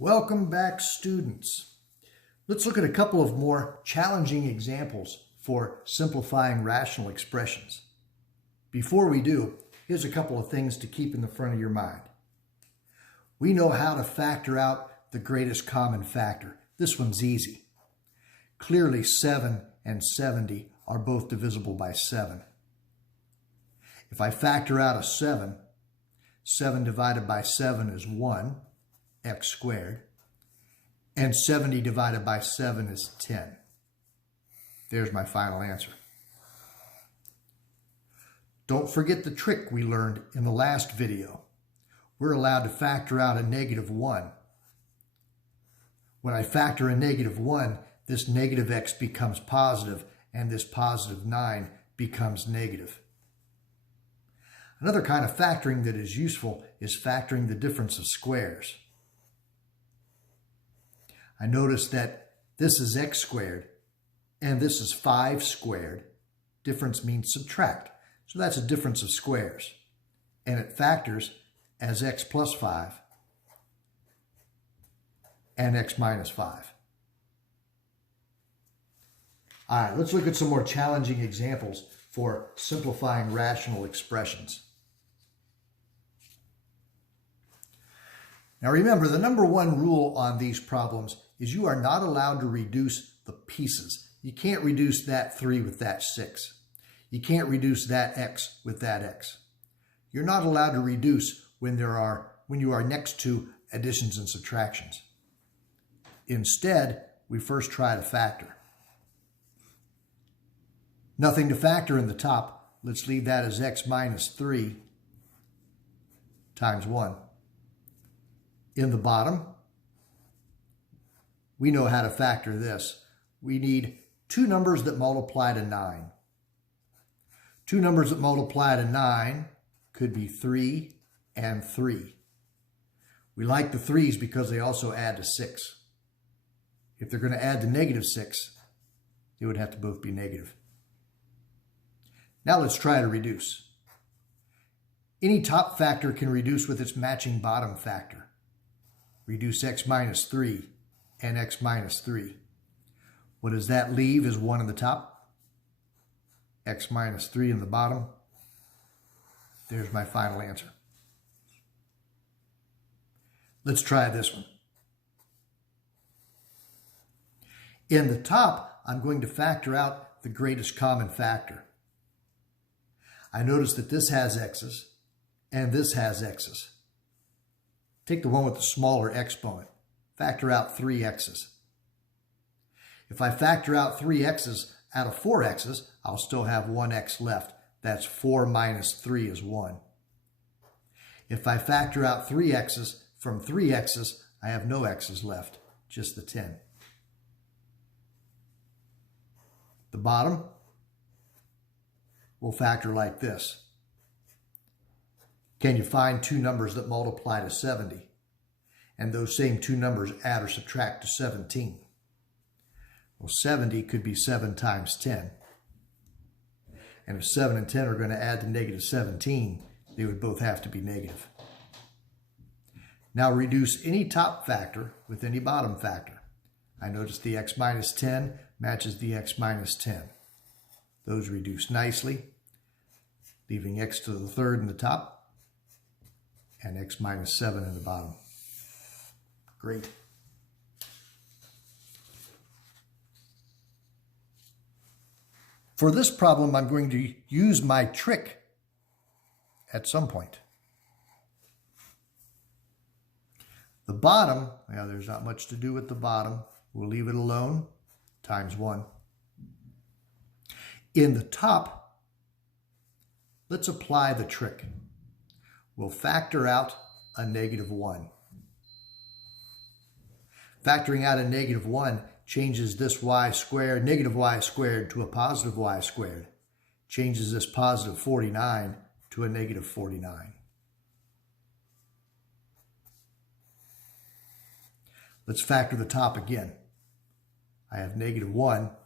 Welcome back, students. Let's look at a couple of more challenging examples for simplifying rational expressions. Before we do, here's a couple of things to keep in the front of your mind. We know how to factor out the greatest common factor. This one's easy. Clearly, 7 and 70 are both divisible by 7. If I factor out a 7, 7 divided by 7 is 1, x squared, and 70 divided by 7 is 10. There's my final answer. Don't forget the trick we learned in the last video. We're allowed to factor out a -1. When I factor a -1, this negative x becomes positive, and this positive 9 becomes negative. Another kind of factoring that is useful is factoring the difference of squares. I notice that this is x squared and this is 5 squared. Difference means subtract. So that's a difference of squares. And it factors as x plus 5 and x minus 5. All right, let's look at some more challenging examples for simplifying rational expressions. Now remember, the number one rule on these problems is you are not allowed to reduce the pieces. You can't reduce that 3 with that 6. You can't reduce that x with that x. You're not allowed to reduce when you are next to additions and subtractions. Instead, we first try to factor. Nothing to factor in the top. Let's leave that as x minus 3 times 1. In the bottom, we know how to factor this. We need two numbers that multiply to 9. Two numbers that multiply to 9 could be 3 and 3. We like the 3's because they also add to 6. If they're going to add to -6, they would have to both be negative. Now let's try to reduce. Any top factor can reduce with its matching bottom factor. Reduce x minus 3 and x minus 3. What does that leave as 1 in the top? X minus 3 in the bottom. There's my final answer. Let's try this one. In the top, I'm going to factor out the greatest common factor. I notice that this has x's and this has x's. Take the one with the smaller exponent. Factor out 3 x's. If I factor out 3 x's out of 4 x's, I'll still have 1 x left. That's 4 minus 3 is 1. If I factor out 3 x's from 3 x's, I have no x's left, just the 10. The bottom will factor like this. Can you find two numbers that multiply to 70? And those same two numbers add or subtract to 17. Well, 70 could be 7 times 10. And if 7 and 10 are going to add to -17, they would both have to be negative. Now reduce any top factor with any bottom factor. I notice the x minus 10 matches the x minus 10. Those reduce nicely, leaving x to the third in the top and x minus 7 in the bottom. Great. For this problem, I'm going to use my trick at some point. The bottom, well, there's not much to do with the bottom. We'll leave it alone, times 1. In the top, let's apply the trick. We'll factor out a -1. Factoring out a -1 changes this y squared, negative y squared, to a positive y squared. Changes this positive 49 to a negative 49. Let's factor the top again. I have -1.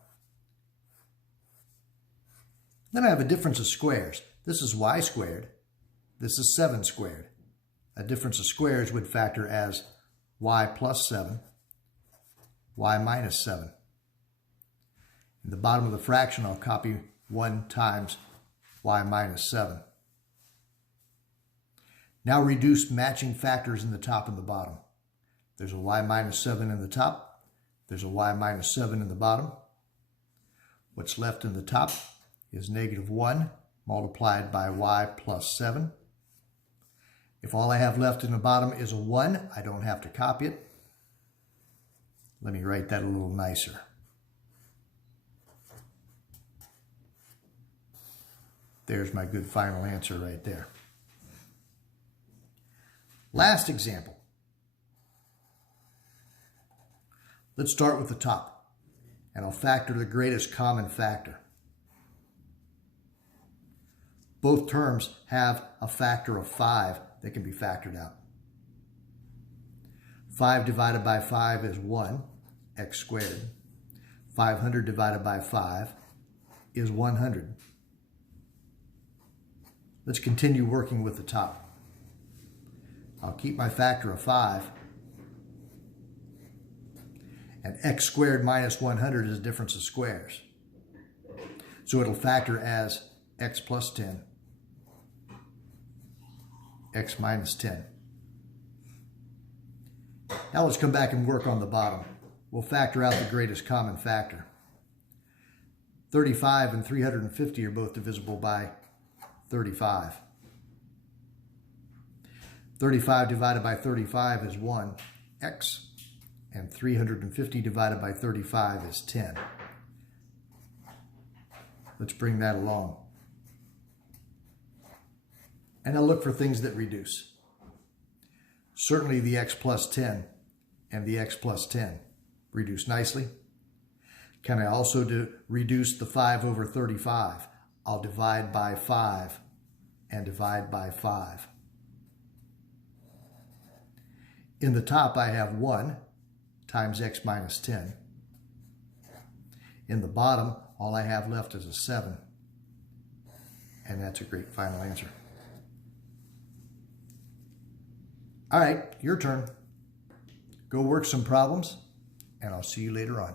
Then I have a difference of squares. This is y squared. This is 7 squared. A difference of squares would factor as y plus 7, y minus 7. In the bottom of the fraction, I'll copy 1 times y minus 7. Now reduce matching factors in the top and the bottom. There's a y minus 7 in the top. There's a y minus 7 in the bottom. What's left in the top is negative 1 multiplied by y plus 7. If all I have left in the bottom is a 1, I don't have to copy it. Let me write that a little nicer. There's my good final answer right there. Last example. Let's start with the top, and I'll factor the greatest common factor. Both terms have a factor of 5 that can be factored out. 5 divided by 5 is 1, x squared. 500 divided by 5 is 100. Let's continue working with the top. I'll keep my factor of 5. And x squared minus 100 is a difference of squares. So it'll factor as x plus 10, x minus 10. Now let's come back and work on the bottom. We'll factor out the greatest common factor. 35 and 350 are both divisible by 35. 35 divided by 35 is 1, x, and 350 divided by 35 is 10. Let's bring that along. And I'll look for things that reduce. Certainly the x plus 10 and the x plus 10 reduce nicely. Can I also reduce the 5 over 35? I'll divide by 5 and divide by 5. In the top, I have 1 times x minus 10. In the bottom, all I have left is a 7. And that's a great final answer. All right, your turn. Go work some problems, and I'll see you later on.